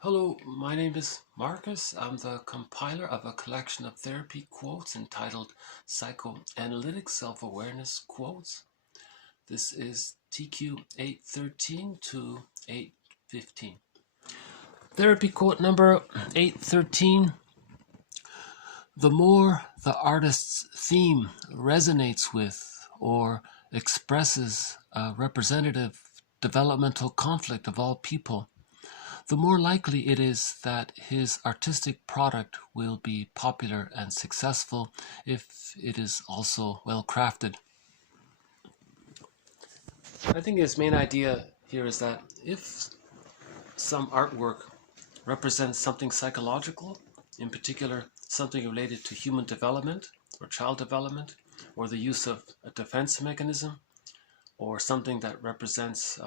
Hello, my name is Marcus. I'm the compiler of a collection of therapy quotes entitled Psychoanalytic Self-Awareness Quotes. This is TQ 813 to 815. Therapy quote number 813. The more the artist's theme resonates with or expresses a representative developmental conflict of all people, the more likely it is that his artistic product will be popular and successful if it is also well crafted. I think his main idea here is that if some artwork represents something psychological, in particular something related to human development or child development, or the use of a defense mechanism, or something that represents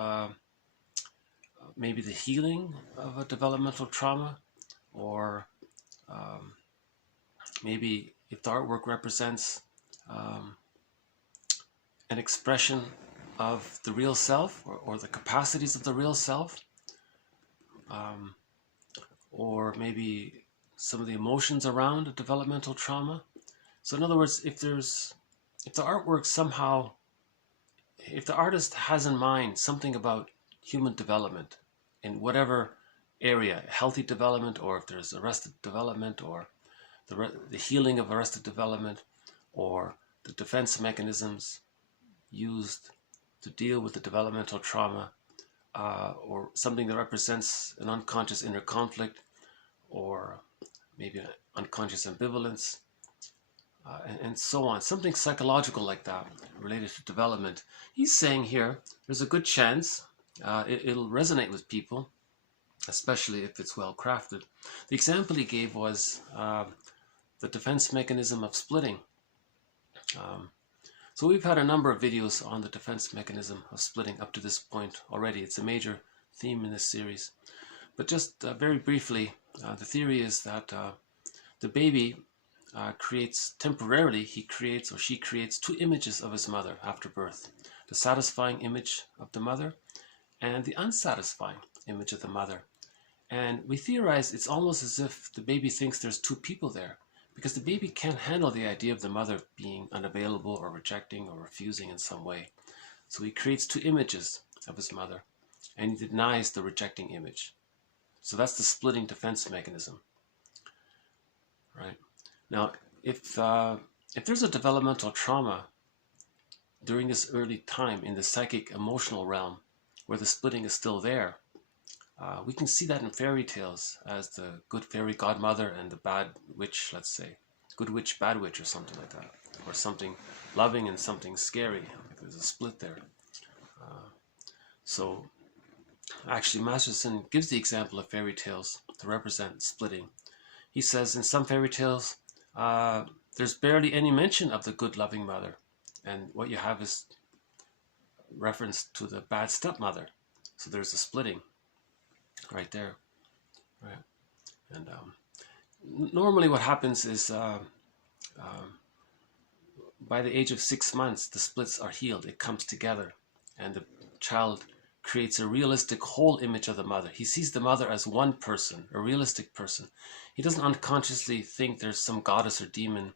maybe the healing of a developmental trauma, or um, maybe if the artwork represents um, an expression of the real self, or the capacities of the real self, um, or maybe some of the emotions around a developmental trauma. So in other words, if the artwork somehow, if the artist has in mind something about human development in whatever area, healthy development, or if there's arrested development, or the healing of arrested development, or the defense mechanisms used to deal with the developmental trauma, or something that represents an unconscious inner conflict, or maybe an unconscious ambivalence, and so on. Something psychological like that related to development. He's saying here there's a good chance it'll resonate with people, especially if it's well crafted. The example he gave was the defense mechanism of splitting. Um, so we've had a number of videos on the defense mechanism of splitting up to this point already. It's a major theme in this series. But just very briefly, the theory is that the baby creates temporarily, he creates or she creates two images of his mother after birth. The satisfying image of the mother and the unsatisfying image of the mother. And we theorize it's almost as if the baby thinks there's two people there, because the baby can't handle the idea of the mother being unavailable or rejecting or refusing in some way. So he creates two images of his mother, and he denies the rejecting image. So that's the splitting defense mechanism, right? Now, if there's a developmental trauma during this early time in the psychic emotional realm where the splitting is still there, we can see that in fairy tales as the good fairy godmother and the bad witch, let's say. Good witch, bad witch, or something like that. Or something loving and something scary. There's a split there. So actually, Masterson gives the example of fairy tales to represent splitting. He says in some fairy tales, there's barely any mention of the good loving mother. And what you have is reference to the bad stepmother. So there's a splitting right there, right? And normally what happens is by the age of 6 months, the splits are healed. It comes together, and the child creates a realistic whole image of the mother. He sees the mother as one person, a realistic person. He doesn't unconsciously think there's some goddess or demon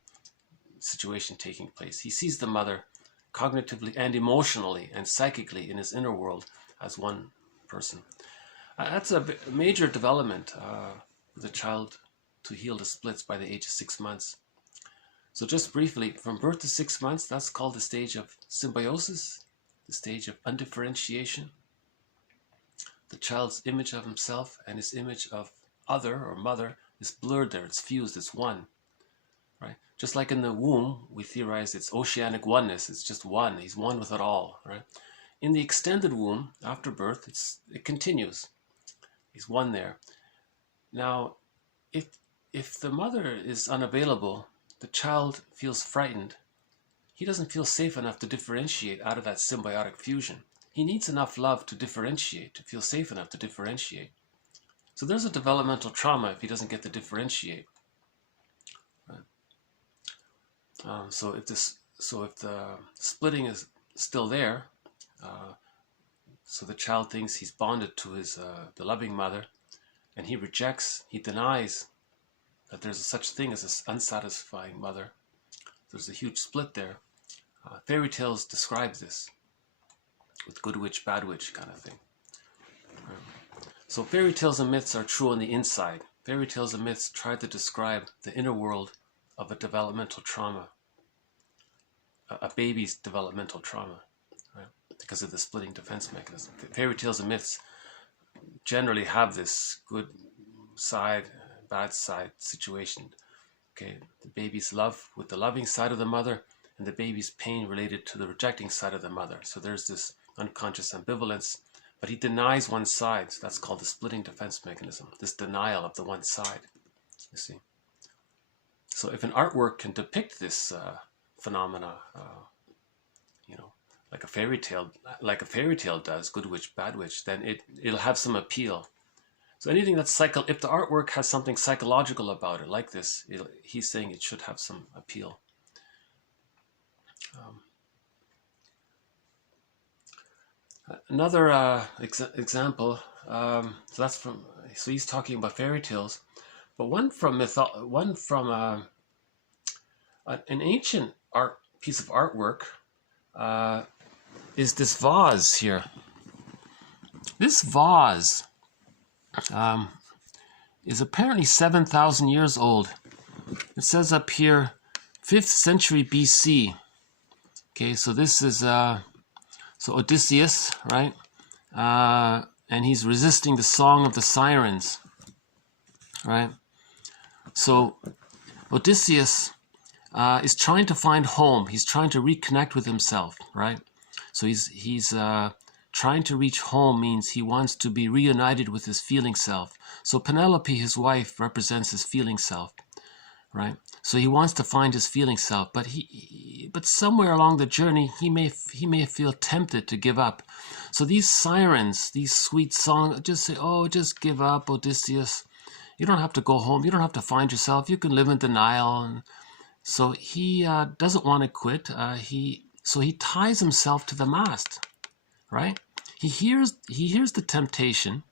situation taking place. He sees the mother cognitively and emotionally and psychically in his inner world as one person. That's a major development for the child to heal the splits by the age of 6 months. So just briefly, from birth to 6 months, that's called the stage of symbiosis, the stage of undifferentiation. The child's image of himself and his image of other or mother is blurred there, it's fused, it's one. Right? Just like in the womb, we theorize it's oceanic oneness, it's just one, he's one with it all. Right? In the extended womb, after birth, it continues. He's one there. Now, if the mother is unavailable, the child feels frightened. He doesn't feel safe enough to differentiate out of that symbiotic fusion. He needs enough love to differentiate, to feel safe enough to differentiate. So there's a developmental trauma if he doesn't get to differentiate. Right? So if the splitting is still there, so the child thinks he's bonded to his the loving mother, and he rejects, he denies that there's such thing as an unsatisfying mother. There's a huge split there. Fairy tales describe this with good witch, bad witch kind of thing. So fairy tales and myths are true on the inside. Fairy tales and myths try to describe the inner world of a developmental trauma, a baby's developmental trauma, right? Because of the splitting defense mechanism. Fairy tales and myths generally have this good side, bad side situation. Okay, the baby's love with the loving side of the mother, and the baby's pain related to the rejecting side of the mother. So there's this unconscious ambivalence, but he denies one side. So that's called the splitting defense mechanism, this denial of the one side, you see. So if an artwork can depict this phenomena, you know, like a fairy tale does, good witch, bad witch, then it'll have some appeal. So anything that's if the artwork has something psychological about it, like this, he's saying it should have some appeal. Another example. So that's from. So he's talking about fairy tales, but one from an ancient piece of artwork is this vase here. This vase is apparently 7,000 years old. It says up here, 5th century BC. Okay, so this is so Odysseus, right? And he's resisting the song of the sirens, right? So Odysseus is trying to find home. He's trying to reconnect with himself, right? So he's trying to reach home means he wants to be reunited with his feeling self. So Penelope, his wife, represents his feeling self, right? So he wants to find his feeling self, but but somewhere along the journey he may feel tempted to give up. So these sirens, these sweet songs, just say, "Oh, just give up, Odysseus. You don't have to go home. You don't have to find yourself. You can live in denial." And so he doesn't want to quit. So he ties himself to the mast, right? He hears the temptation.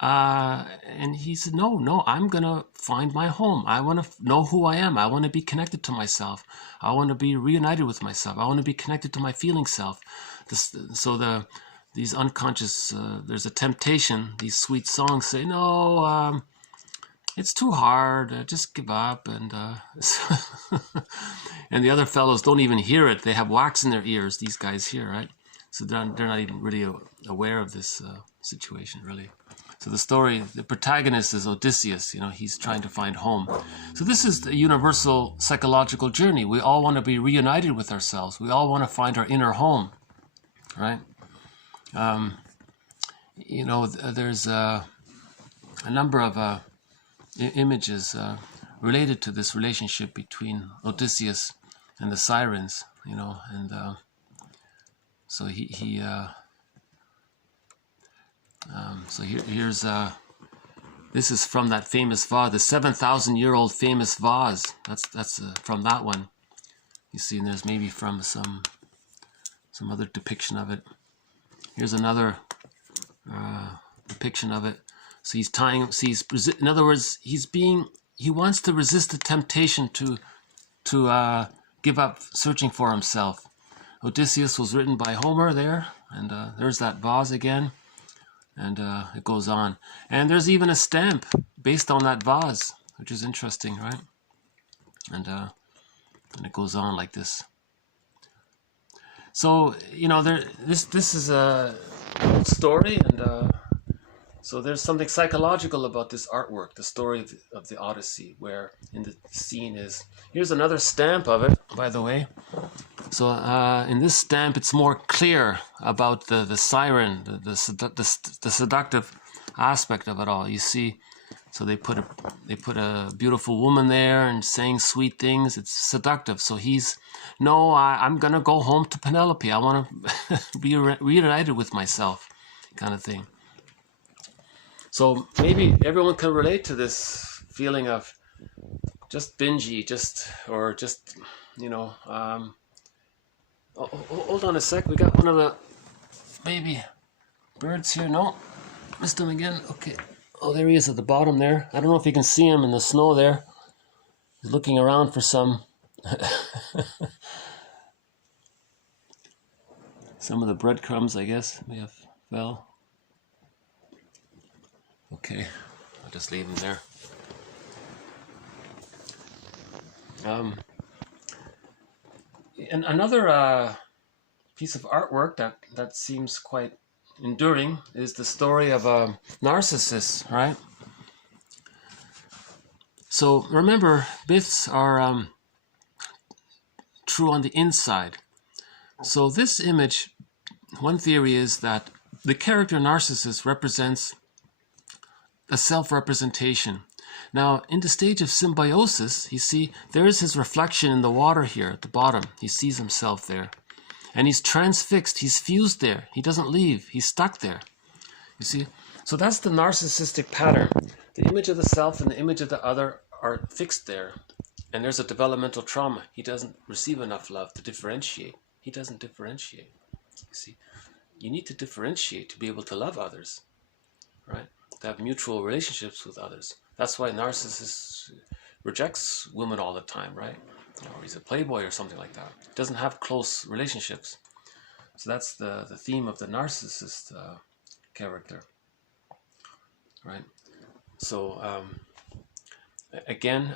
And he said, no, I'm going to find my home. I want to know who I am. I want to be connected to myself. I want to be reunited with myself. I want to be connected to my feeling self. These unconscious, there's a temptation. These sweet songs say, no, it's too hard. Just give up. And and the other fellows don't even hear it. They have wax in their ears, these guys here, right? So they're not even really aware of this situation, really. So the protagonist is Odysseus, he's trying to find home. So this is the universal psychological journey. We all want to be reunited with ourselves. We all want to find our inner home, right? There's a number of images related to this relationship between Odysseus and the sirens, and so here's this is from that famous vase, the 7,000-year-old famous vase. That's from that one. You see, and there's maybe from some other depiction of it. Here's another depiction of it. So he's tying. In other words, he wants to resist the temptation to give up searching for himself. Odysseus was written by Homer there, and there's that vase again. And it goes on. And there's even a stamp based on that vase, which is interesting, right? And it goes on like this. So, this is a story, and so there's something psychological about this artwork, the story of the Odyssey, where in the scene is... Here's another stamp of it, by the way. So in this stamp, it's more clear about the siren, the seductive aspect of it all. You see, so they put a beautiful woman there and saying sweet things. It's seductive. So I'm gonna go home to Penelope. I want to be reunited with myself, kind of thing. So maybe everyone can relate to this feeling of just bingy, hold on a sec. We got one of the baby birds here. No, missed him again. Okay, Oh, there he is at the bottom there. I don't know if you can see him in the snow there. He's looking around for some some of the breadcrumbs, I guess, may have fell. Okay, I'll just leave him there. And another piece of artwork that seems quite enduring is the story of a narcissist, right? So remember, myths are true on the inside. So this image, one theory is that the character narcissist represents a self-representation. Now, in the stage of symbiosis, you see, there is his reflection in the water here at the bottom. He sees himself there. And he's transfixed, he's fused there. He doesn't leave, he's stuck there. You see? So that's the narcissistic pattern. The image of the self and the image of the other are fixed there. And there's a developmental trauma. He doesn't receive enough love to differentiate. He doesn't differentiate. You see? You need to differentiate to be able to love others, right? To have mutual relationships with others. That's why narcissist rejects women all the time, right? Or he's a playboy or something like that. He doesn't have close relationships. So that's the theme of the narcissist character, right? So again,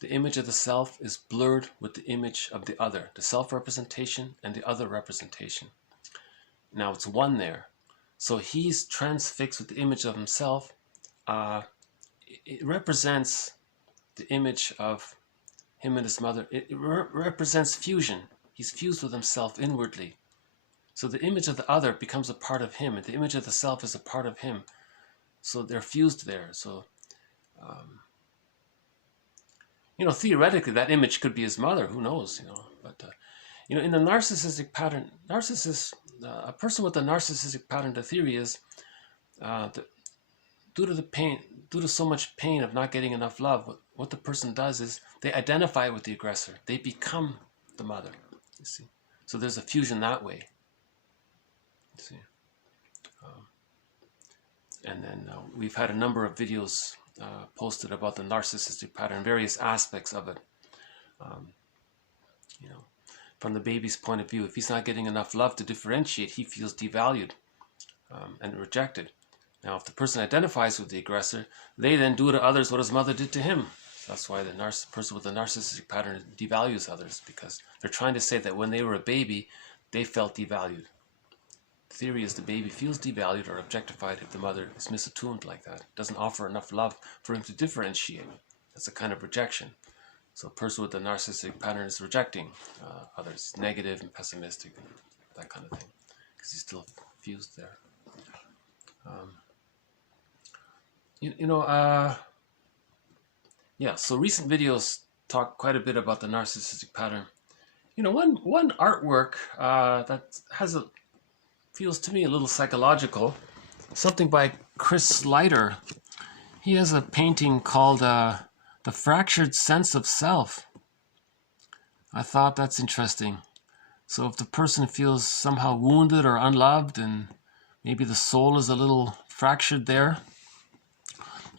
the image of the self is blurred with the image of the other, the self-representation and the other representation. Now it's one there. So he's transfixed with the image of himself. It represents the image of him and his mother. It represents fusion. He's fused with himself inwardly. So the image of the other becomes a part of him, and the image of the self is a part of him. So they're fused there. So, theoretically, that image could be his mother. Who knows? But in the narcissistic pattern, a person with a narcissistic pattern, the theory is due to so much pain of not getting enough love, what the person does is they identify with the aggressor. They become the mother. You see, so there's a fusion that way. You see, and then we've had a number of videos posted about the narcissistic pattern, various aspects of it. From the baby's point of view, if he's not getting enough love to differentiate, he feels devalued and rejected. Now, if the person identifies with the aggressor, they then do to others what his mother did to him. That's why the person with the narcissistic pattern devalues others, because they're trying to say that when they were a baby, they felt devalued. The theory is the baby feels devalued or objectified if the mother is misattuned like that. Doesn't offer enough love for him to differentiate. That's a kind of rejection. So a person with the narcissistic pattern is rejecting others, negative and pessimistic, and that kind of thing, because he's still fused there. So recent videos talk quite a bit about the narcissistic pattern. One artwork that feels to me a little psychological, something by Chris Leiter. He has a painting called The Fractured Sense of Self. I thought that's interesting. So if the person feels somehow wounded or unloved, and maybe the soul is a little fractured there.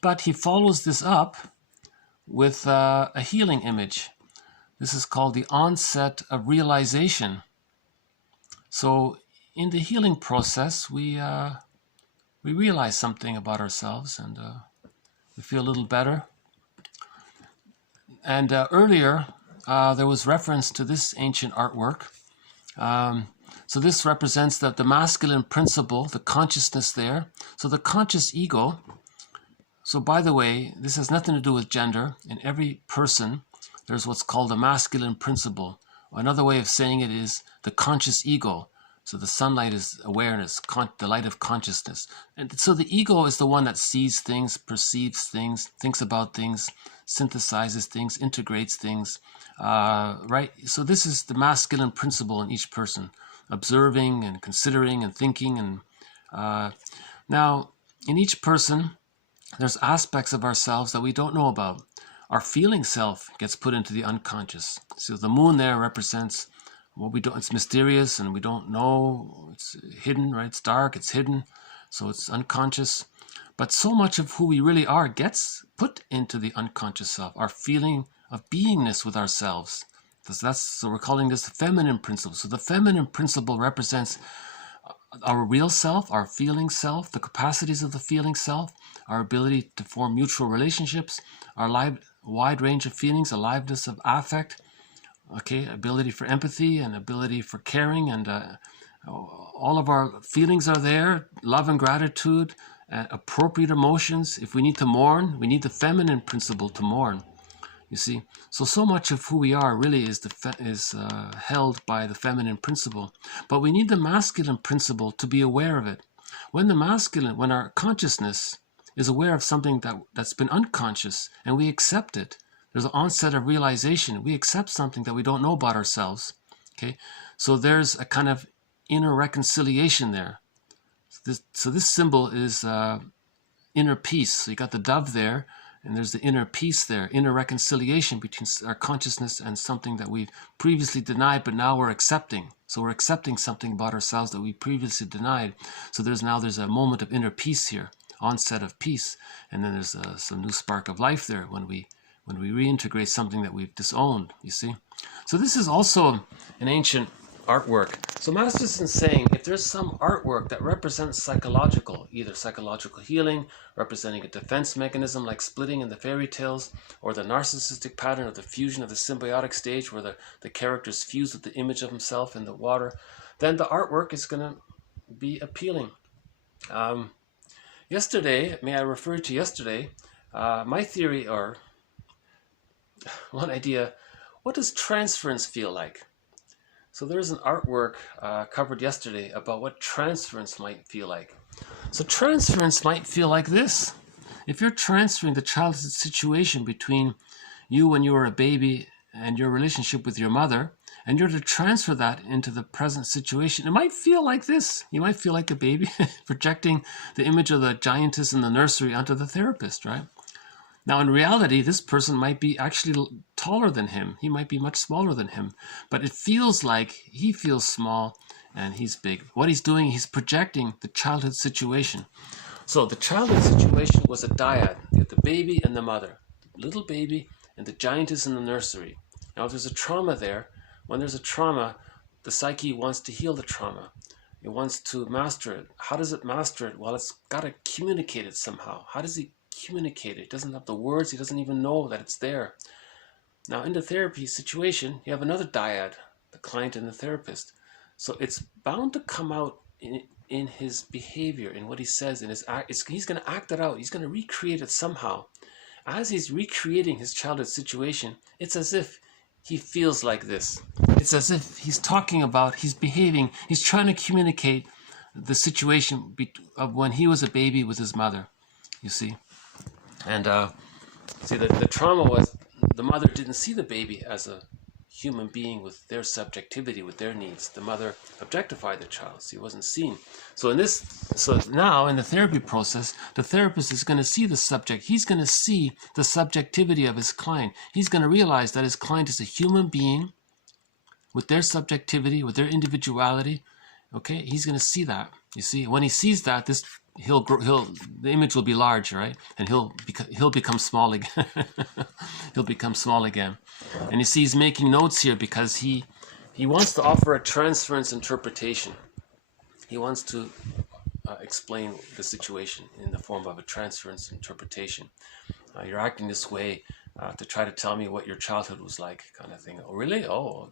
But he follows this up with a healing image. This is called the onset of realization. So in the healing process, we realize something about ourselves, and we feel a little better. And earlier, there was reference to this ancient artwork. So this represents the masculine principle, the consciousness there. So the conscious ego. So by the way, this has nothing to do with gender. In every person, there's what's called a masculine principle. Another way of saying it is the conscious ego. So the sunlight is awareness, the light of consciousness. And so the ego is the one that sees things, perceives things, thinks about things, synthesizes things, integrates things, right? So this is the masculine principle in each person, observing and considering and thinking. And now, in each person, there's aspects of ourselves that we don't know about. Our feeling self gets put into the unconscious. So the moon there represents what we don't. It's mysterious and we don't know. It's hidden, right? It's dark. It's hidden, so it's unconscious. But so much of who we really are gets put into the unconscious self, our feeling of beingness with ourselves. So we're calling this the feminine principle. So the feminine principle represents our real self, our feeling self, the capacities of the feeling self, our ability to form mutual relationships, our wide range of feelings, aliveness of affect, okay, ability for empathy and ability for caring, and all of our feelings are there, love and gratitude, appropriate emotions. If we need to mourn, we need the feminine principle to mourn. You see, so much of who we are really is held by the feminine principle, but we need the masculine principle to be aware of it. When our consciousness is aware of something that's been unconscious and we accept it, there's an onset of realization. We accept something that we don't know about ourselves. Okay, so there's a kind of inner reconciliation there. So this symbol is inner peace. So you got the dove there. And there's the inner peace there, inner reconciliation between our consciousness and something that we've previously denied, but now we're accepting. So we're accepting something about ourselves that we previously denied. So there's a moment of inner peace here, onset of peace. And then there's some new spark of life there when we reintegrate something that we've disowned, you see. So this is also an ancient artwork. So Masterson's saying if there's some artwork that represents either psychological healing, representing a defense mechanism like splitting in the fairy tales, or the narcissistic pattern of the fusion of the symbiotic stage where the characters fuse with the image of himself in the water, then the artwork is going to be appealing. Yesterday, may I refer to yesterday, my theory, or one idea, what does transference feel like? So there's an artwork covered yesterday about what transference might feel like. So transference might feel like this. If you're transferring the childhood situation between you when you were a baby and your relationship with your mother, and you're to transfer that into the present situation, it might feel like this. You might feel like the baby projecting the image of the giantess in the nursery onto the therapist, right? Now, in reality, this person might be actually taller than him. He might be much smaller than him. But it feels like he feels small and he's big. What he's doing, he's projecting the childhood situation. So the childhood situation was a dyad. You have the baby and the mother, the little baby and the giantess in the nursery. Now, if there's a trauma there, when there's a trauma, the psyche wants to heal the trauma. It wants to master it. How does it master it? Well, it's got to communicate it somehow. How does he communicate it? He doesn't have the words. He doesn't even know that it's there. Now, in the therapy situation, you have another dyad, the client and the therapist. So it's bound to come out in his behavior, in what he says, in his act. He's going to act it out. He's going to recreate it somehow. As he's recreating his childhood situation, it's as if he feels like this. It's as if he's talking about, he's behaving, he's trying to communicate the situation of when he was a baby with his mother, you see. And see, the trauma was the mother didn't see the baby as a human being with their subjectivity, with their needs. The mother objectified the child, so he wasn't seen. So now in the therapy process, the therapist is going to see the subject. He's going to see the subjectivity of his client. He's going to realize that his client is a human being with their subjectivity, with their individuality. Okay, he's going to see that. You see, when he sees that, the image will be large, right? And he'll become small again. He'll become small again. And you see, he's making notes here because he wants to offer a transference interpretation. He wants to explain the situation in the form of a transference interpretation. You're acting this way to try to tell me what your childhood was like, kind of thing. Oh, really? Oh,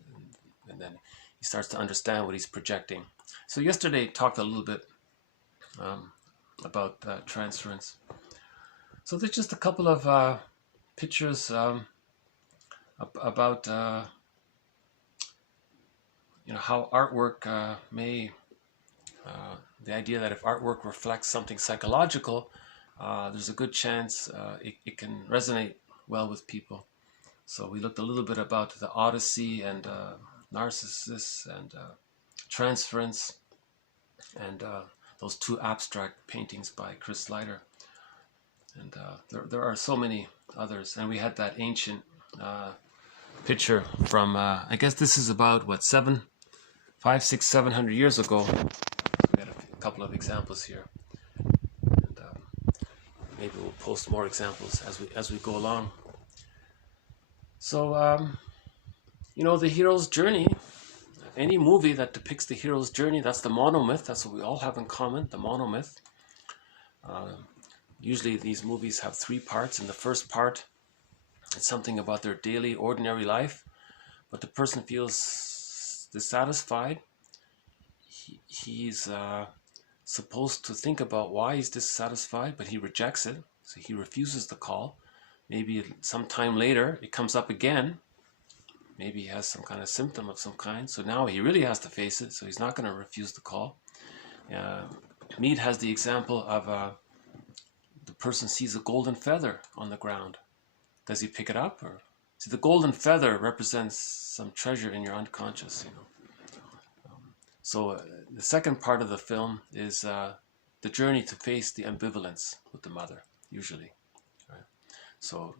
and then he starts to understand what he's projecting. So yesterday talked a little bit about transference. So there's just a couple of pictures about how artwork may the idea that if artwork reflects something psychological, there's a good chance it can resonate well with people. So we looked a little bit about the Odyssey and Narcissus and transference, and those two abstract paintings by Chris Leiter. And there are so many others. And we had that ancient picture from, I guess this is about, what, 700 years ago. We had a couple of examples here. And maybe we'll post more examples as we go along. So, you know, the hero's journey, any movie that depicts the hero's journey, that's the monomyth. That's what we all have in common, the monomyth. Usually these movies have 3 parts. In the first part, it's something about their daily, ordinary life, but the person feels dissatisfied. He's supposed to think about why he's dissatisfied, but he rejects it, so he refuses the call. Maybe some time later it comes up again. Maybe he has some kind of symptom of some kind, so now he really has to face it, so he's not going to refuse the call. Mead has the example of the person sees a golden feather on the ground. Does he pick it up? Or see, the golden feather represents some treasure in your unconscious, you know. So the second part of the film is the journey to face the ambivalence with the mother, usually. Right? So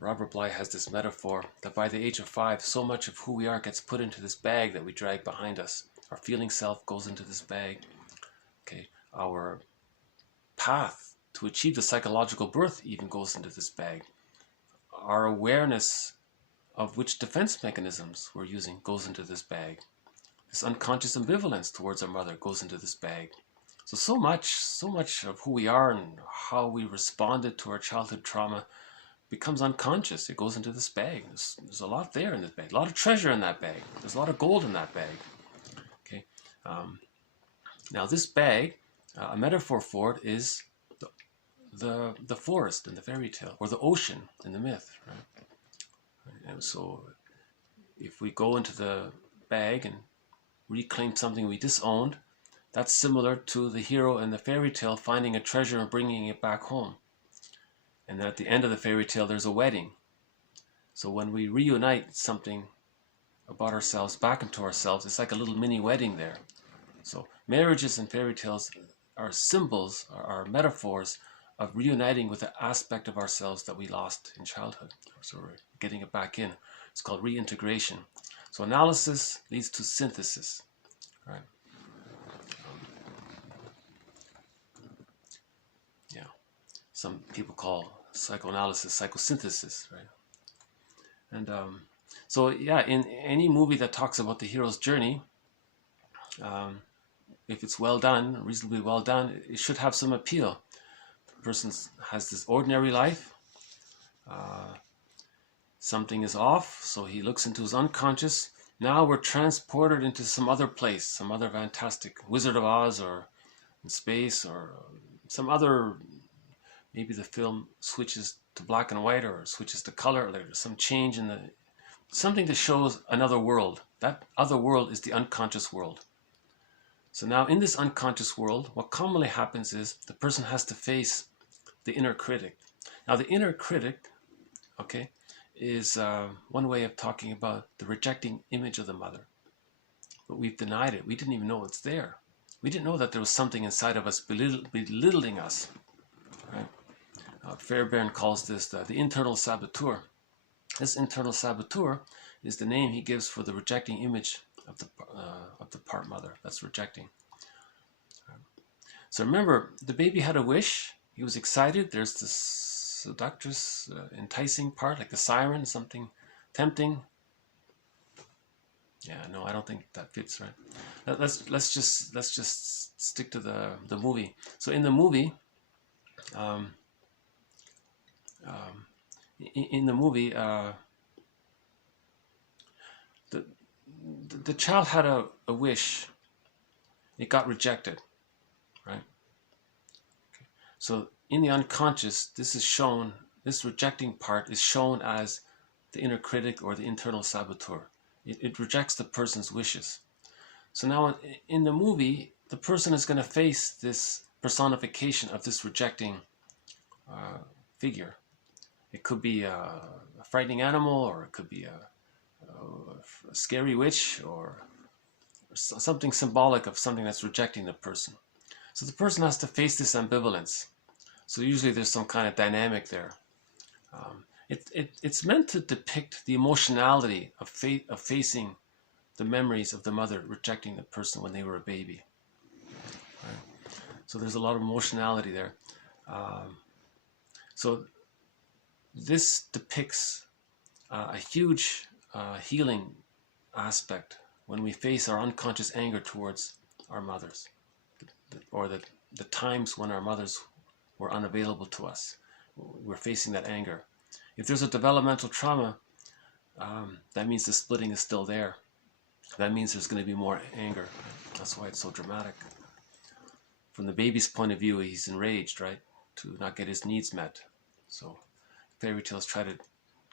Robert Bly has this metaphor that by the age of 5, so much of who we are gets put into this bag that we drag behind us. Our feeling self goes into this bag. Okay, our path to achieve the psychological birth even goes into this bag. Our awareness of which defense mechanisms we're using goes into this bag. This unconscious ambivalence towards our mother goes into this bag. So much of who we are and how we responded to our childhood trauma becomes unconscious. It goes into this bag. There's a lot there in this bag, a lot of treasure in that bag. There's a lot of gold in that bag. Okay. Now this bag, a metaphor for it is the forest in the fairy tale, or the ocean in the myth. Right? And so if we go into the bag and reclaim something we disowned, that's similar to the hero in the fairy tale finding a treasure and bringing it back home. And then at the end of the fairy tale, there's a wedding. So when we reunite something about ourselves back into ourselves, it's like a little mini wedding there. So marriages and fairy tales are symbols, are metaphors of reuniting with the aspect of ourselves that we lost in childhood. So we're getting it back in. It's called reintegration. So analysis leads to synthesis, right? Yeah, some people call psychoanalysis psychosynthesis, right? And so yeah, in any movie that talks about the hero's journey, if it's well done, reasonably well done, it should have some appeal. The person has this ordinary life. Something is off, so he looks into his unconscious. Now we're transported into some other place, some other fantastic Wizard of Oz, or in space, or some other, maybe the film switches to black and white or switches to color, or there's some change in something that shows another world. That other world is the unconscious world. So now in this unconscious world, what commonly happens is the person has to face the inner critic. Now the inner critic, okay, is one way of talking about the rejecting image of the mother. But we've denied it. We didn't even know it's there. We didn't know that there was something inside of us belittling us. Right? Fairbairn calls this the internal saboteur. This internal saboteur is the name he gives for the rejecting image of the part mother that's rejecting. So remember, the baby had a wish. He was excited. There's this seductress, enticing part, like the siren, something tempting. Yeah, no, I don't think that fits, right? Let's just stick to the movie. So in the movie, the child had a wish. It got rejected, right? Okay. So in the unconscious, this is shown, this rejecting part is shown as the inner critic or the internal saboteur. It rejects the person's wishes. So now in the movie, the person is going to face this personification of this rejecting figure. It could be a frightening animal, or it could be a scary witch, or something symbolic of something that's rejecting the person. So the person has to face this ambivalence. So usually there's some kind of dynamic there. It's meant to depict the emotionality of facing the memories of the mother rejecting the person when they were a baby. Right? So there's a lot of emotionality there. So this depicts a huge healing aspect when we face our unconscious anger towards our mothers, or the times when our mothers were unavailable to us. We're facing that anger. If there's a developmental trauma, that means the splitting is still there. That means there's going to be more anger. That's why it's so dramatic. From the baby's point of view, he's enraged, right, to not get his needs met. So fairy tales try to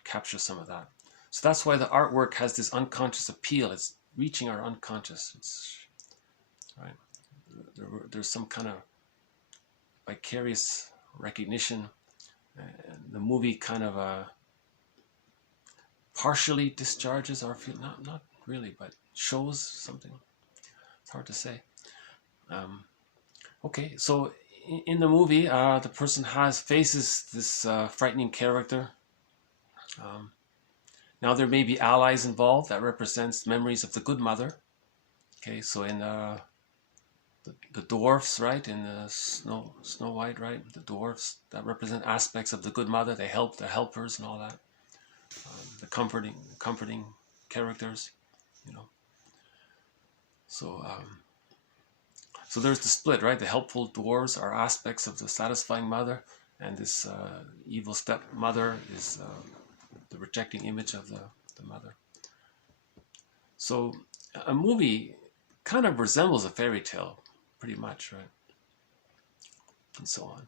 capture some of that. So that's why the artwork has this unconscious appeal. It's reaching our unconscious. It's, right? There's some kind of vicarious recognition. And the movie kind of partially discharges our feel. Not really, but shows something. It's hard to say. Okay, so in the movie, the person faces this frightening character. Now there may be allies involved that represents memories of the good mother. Okay, so in the dwarfs, right, in the Snow White, right, the dwarfs that represent aspects of the good mother. They help the helpers and all that. The comforting characters, you know. So so there's the split, right? The helpful dwarves are aspects of the satisfying mother, and this evil stepmother is the rejecting image of the mother. So a movie kind of resembles a fairy tale, pretty much, right? And so on.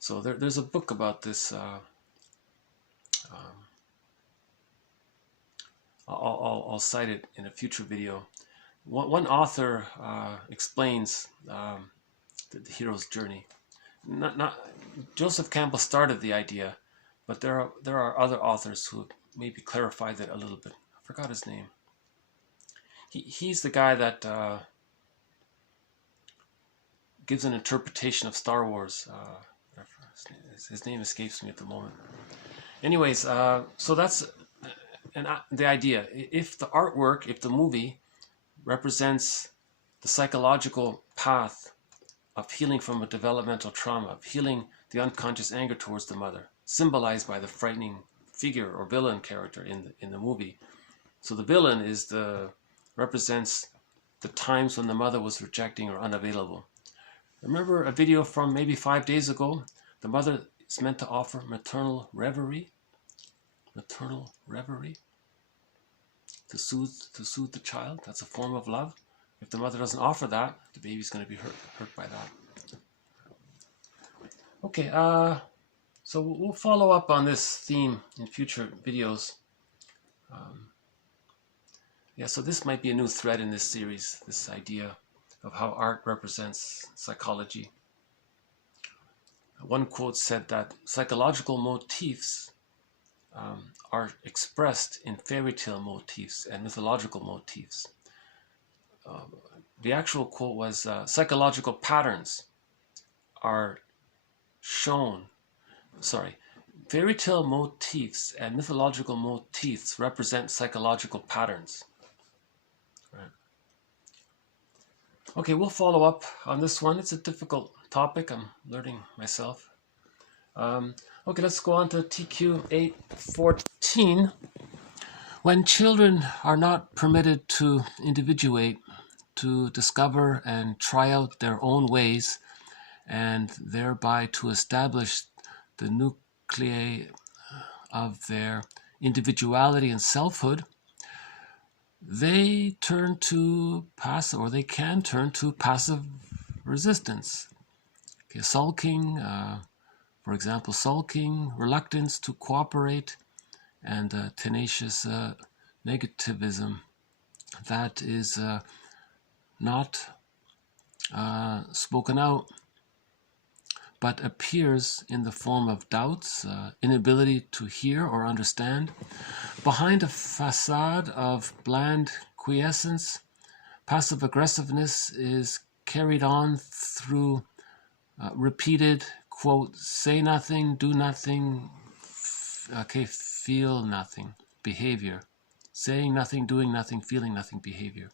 So there's a book about this. I'll cite it in a future video. One author explains the hero's journey. Not Joseph Campbell started the idea, but there are other authors who maybe clarified that a little bit. I forgot his name. He's the guy that gives an interpretation of Star Wars. His name escapes me at the moment. Anyways, so that's the idea. If the artwork, if the movie represents the psychological path of healing from a developmental trauma, of healing the unconscious anger towards the mother, symbolized by the frightening figure or villain character in the movie. So the villain represents the times when the mother was rejecting or unavailable. Remember a video from maybe 5 days ago? The mother is meant to offer maternal reverie. Maternal reverie. To soothe the child. That's a form of love. If the mother doesn't offer that, the baby's going to be hurt by that. Okay, so we'll follow up on this theme in future videos. Yeah, so this might be a new thread in this series, this idea of how art represents psychology. One quote said that psychological motifs are expressed in fairy tale motifs and mythological motifs. The actual quote was, psychological patterns are shown, fairy tale motifs and mythological motifs represent psychological patterns. Right. Okay, we'll follow up on this one. It's a difficult topic. I'm learning myself. Okay, let's go on to TQ 814. When children are not permitted to individuate, to discover and try out their own ways, and thereby to establish the nuclei of their individuality and selfhood, they turn to passive, or they can turn to passive resistance. Okay, sulking, for example, sulking, reluctance to cooperate, and tenacious negativism that is not spoken out, but appears in the form of doubts, inability to hear or understand. Behind a façade of bland quiescence, passive aggressiveness is carried on through repeated, quote, say nothing, do nothing, feel nothing behavior. Saying nothing, doing nothing, feeling nothing behavior.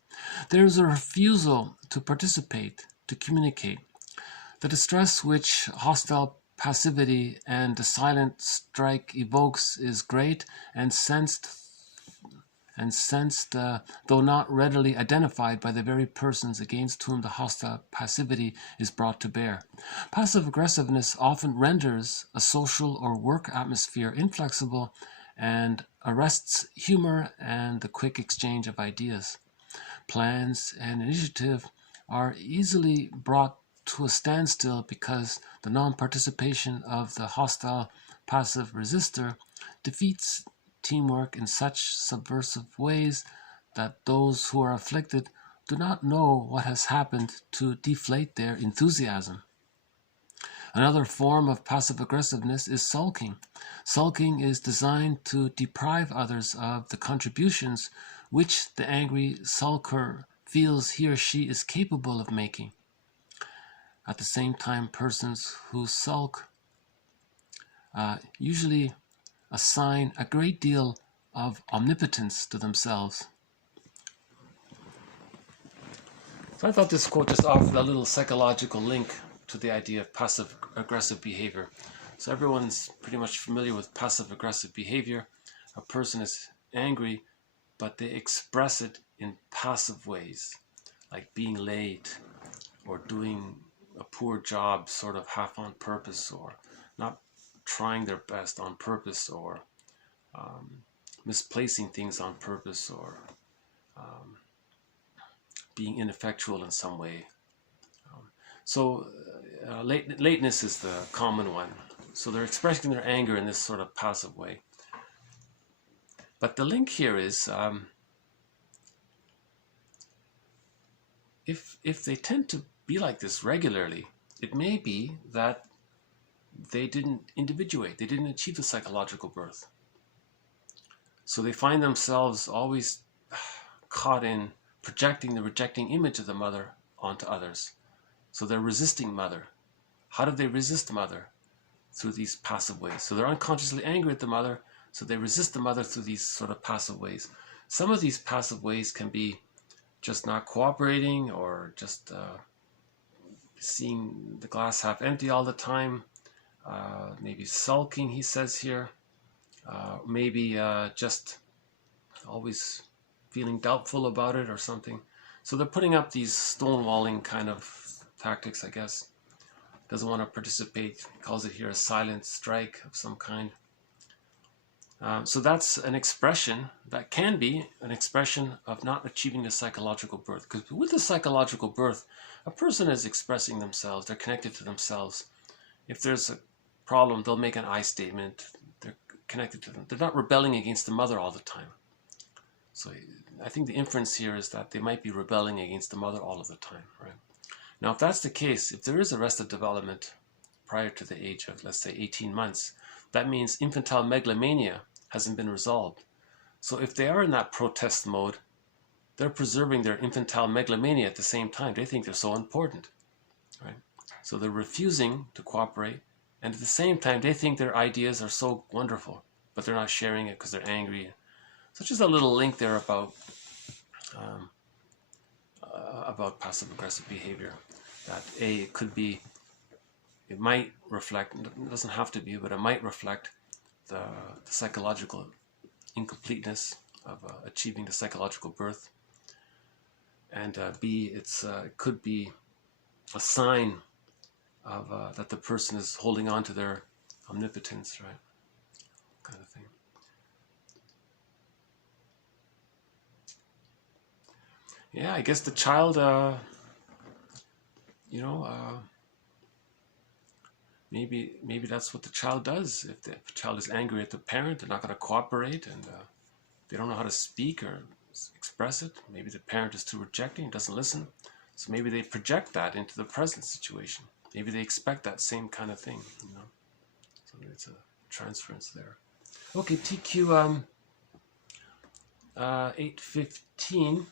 There is a refusal to participate, to communicate. The distress which hostile passivity and the silent strike evokes is great and sensed, though not readily identified by the very persons against whom the hostile passivity is brought to bear. Passive aggressiveness often renders a social or work atmosphere inflexible and arrests humor and the quick exchange of ideas. Plans and initiative are easily brought to a standstill because the non-participation of the hostile passive resistor defeats teamwork in such subversive ways that those who are afflicted do not know what has happened to deflate their enthusiasm. Another form of passive aggressiveness is sulking. Sulking is designed to deprive others of the contributions which the angry sulker feels he or she is capable of making. At the same time, persons who sulk usually assign a great deal of omnipotence to themselves. So I thought this quote just offered a little psychological link to the idea of passive-aggressive behavior. So everyone's pretty much familiar with passive-aggressive behavior. A person is angry, but they express it in passive ways, like being late or doing a poor job sort of half on purpose, or not trying their best on purpose, or misplacing things on purpose, or being ineffectual in some way. Lateness is the common one. So they're expressing their anger in this sort of passive way. But the link here is if they tend to be like this regularly, it may be that they didn't individuate, they didn't achieve the psychological birth. So they find themselves always caught in projecting the rejecting image of the mother onto others. So they're resisting mother. How do they resist mother? Through these passive ways. So they're unconsciously angry at the mother, so they resist the mother through these sort of passive ways. Some of these passive ways can be just not cooperating, or just seeing the glass half empty all the time. Maybe sulking, he says here. Maybe just always feeling doubtful about it or something. So they're putting up these stonewalling kind of tactics, I guess. Doesn't want to participate, calls it here a silent strike of some kind. So that's an expression, that can be an expression of not achieving the psychological birth. Because with the psychological birth, a person is expressing themselves, they're connected to themselves. If there's a problem, they'll make an I statement, they're connected to them. They're not rebelling against the mother all the time. So I think the inference here is that they might be rebelling against the mother all of the time, right? Now, if that's the case, if there is arrested development prior to the age of, let's say, 18 months, that means infantile megalomania hasn't been resolved. So if they are in that protest mode, they're preserving their infantile megalomania at the same time. They think they're so important, right? So they're refusing to cooperate, and at the same time, they think their ideas are so wonderful, but they're not sharing it because they're angry. So just a little link there about passive-aggressive behavior. That it could be, it might reflect, it doesn't have to be, but it might reflect the psychological incompleteness of achieving the psychological birth. And B, it could be a sign of that the person is holding on to their omnipotence, right? Kind of thing. Yeah, I guess the child, maybe that's what the child does. If the child is angry at the parent, they're not going to cooperate, and they don't know how to speak or express it. Maybe the parent is too rejecting, doesn't listen. So maybe they project that into the present situation. Maybe they expect that same kind of thing, So it's a transference there. Okay, TQ 815.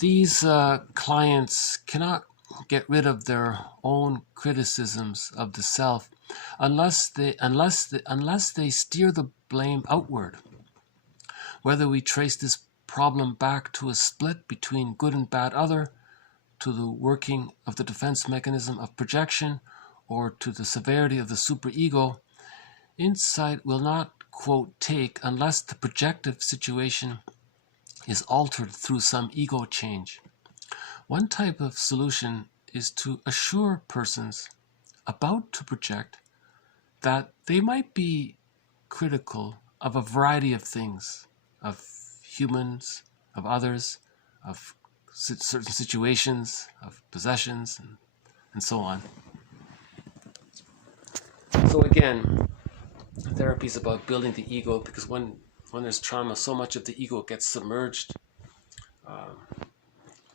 These clients cannot get rid of their own criticisms of the self unless they steer the blame outward. Whether we trace this problem back to a split between good and bad other, to the working of the defense mechanism of projection or to the severity of the superego, insight will not, quote, take unless the projective situation is altered through some ego change. One type of solution is to assure persons about to project that they might be critical of a variety of things, of humans, of others, of certain situations, of possessions, and so on. So again, therapy is about building the ego, because when there's trauma, so much of the ego gets submerged.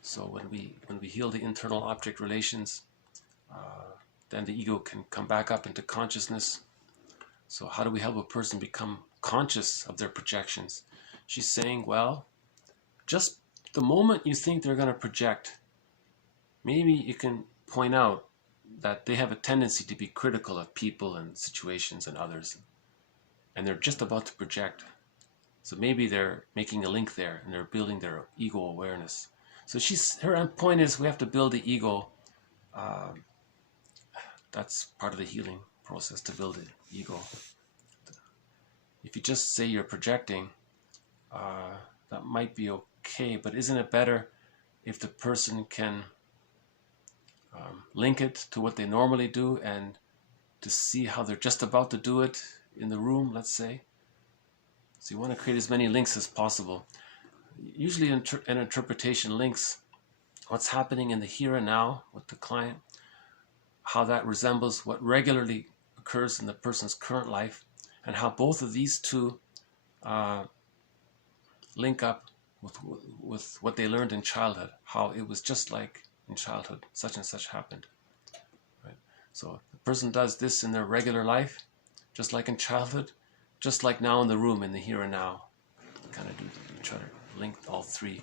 So when we heal the internal object relations, then the ego can come back up into consciousness. So how do we help a person become conscious of their projections? She's saying, well, just the moment you think they're going to project, maybe you can point out that they have a tendency to be critical of people and situations and others, and they're just about to project. So maybe they're making a link there and they're building their ego awareness. So her point is we have to build the ego. That's part of the healing process, to build the ego. If you just say you're projecting, that might be okay, but isn't it better if the person can link it to what they normally do and to see how they're just about to do it in the room, let's say? So you want to create as many links as possible. Usually an interpretation links what's happening in the here and now with the client, how that resembles what regularly occurs in the person's current life, and how both of these two link up with what they learned in childhood, how it was just like in childhood, such and such happened. Right? So the person does this in their regular life, just like in childhood, just like now in the room, in the here and now. Kind of try to link all three.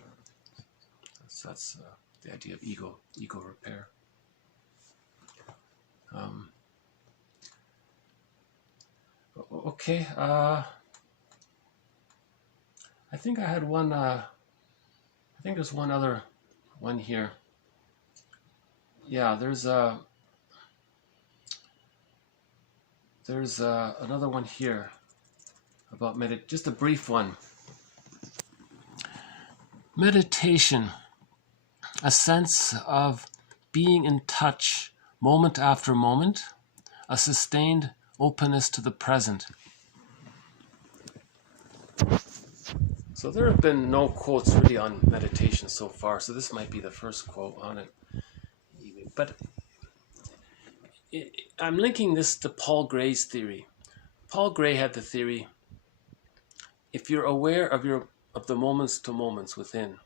That's the idea of ego repair. Okay. I think I had one. I think there's one other one here. Yeah, there's another one here about just a brief one. Meditation, a sense of being in touch moment after moment, a sustained openness to the present. So there have been no quotes really on meditation so far, so this might be the first quote on it. But I'm linking this to Paul Gray's theory. Paul Gray had the theory, if you're aware of the moments to moments within,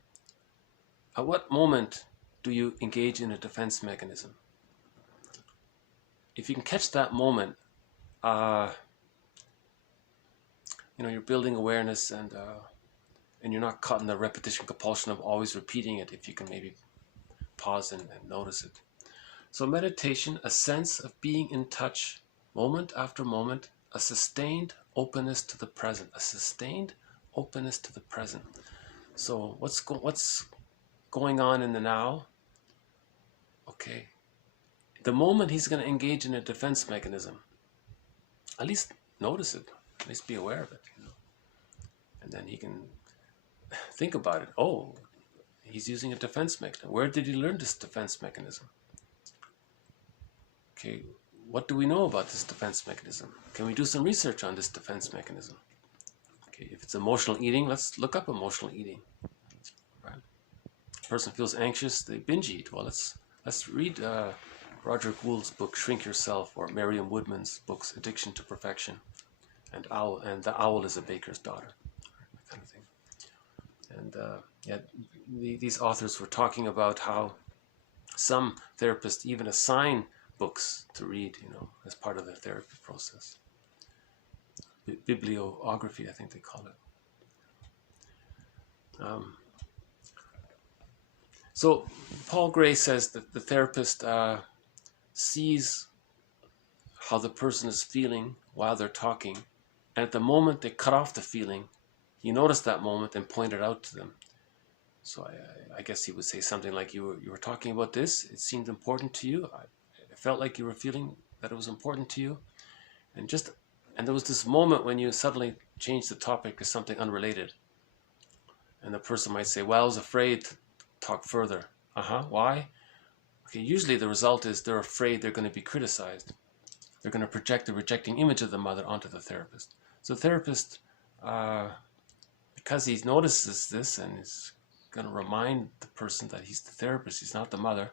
at what moment do you engage in a defense mechanism? If you can catch that moment, you're building awareness, and you're not caught in the repetition compulsion of always repeating it. If you can maybe pause and notice it. So meditation, a sense of being in touch moment after moment, a sustained openness to the present, a sustained openness to the present. So what's going on in the now? Okay. The moment he's going to engage in a defense mechanism, at least notice it, at least be aware of it, and then he can think about it. Oh, he's using a defense mechanism. Where did he learn this defense mechanism? Okay, what do we know about this defense mechanism? Can we do some research on this defense mechanism? Okay, if it's emotional eating, let's look up emotional eating. Right? A person feels anxious, they binge eat. Well, let's read Roger Gould's book Shrink Yourself, or Merriam Woodman's books Addiction to Perfection, and The Owl is a Baker's Daughter, that kind of thing. And these authors were talking about how some therapists even assign books to read, as part of the therapy process. Bibliography, I think they call it. So Paul Gray says that the therapist sees how the person is feeling while they're talking, and at the moment they cut off the feeling, you notice that moment and point it out to them. So I guess he would say something like, you were talking about this, it seemed important to you, I felt like you were feeling that it was important to you, and there was this moment when you suddenly changed the topic to something unrelated, and the person might say, well, I was afraid to talk further. Why? Okay, usually the result is they're afraid they're going to be criticized. They're going to project the rejecting image of the mother onto the therapist. So the therapist, because he notices this and is going to remind the person that he's the therapist, he's not the mother.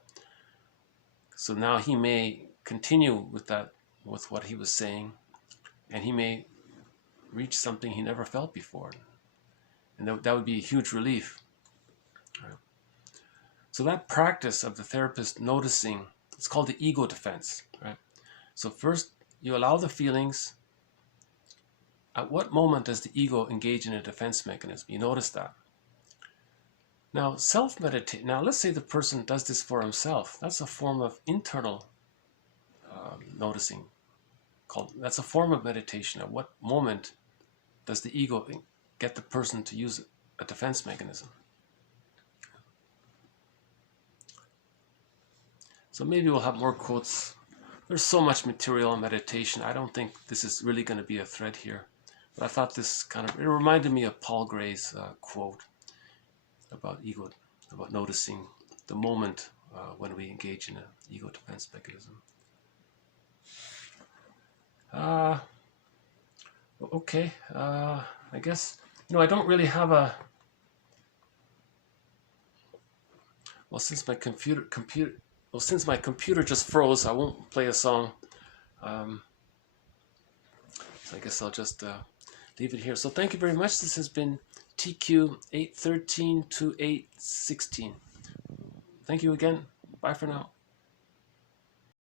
So now he may continue with what he was saying, and he may reach something he never felt before. And that would be a huge relief. Right? So that practice of the therapist noticing, it's called the ego defense. Right? So first, you allow the feelings. At what moment does the ego engage in a defense mechanism? You notice that. Now, self-meditate. Now, let's say the person does this for himself. That's a form of internal noticing. That's a form of meditation. At what moment does the ego get the person to use a defense mechanism? So maybe we'll have more quotes. There's so much material on meditation. I don't think this is really going to be a thread here. But I thought this it reminded me of Paul Gray's quote about ego, about noticing the moment when we engage in an ego defense mechanism. Okay, I guess, I don't really have a, well, since my computer just froze, I won't play a song. So I guess I'll just leave it here. So thank you very much. This has been TQ 813 to 816. Thank you again. Bye for now.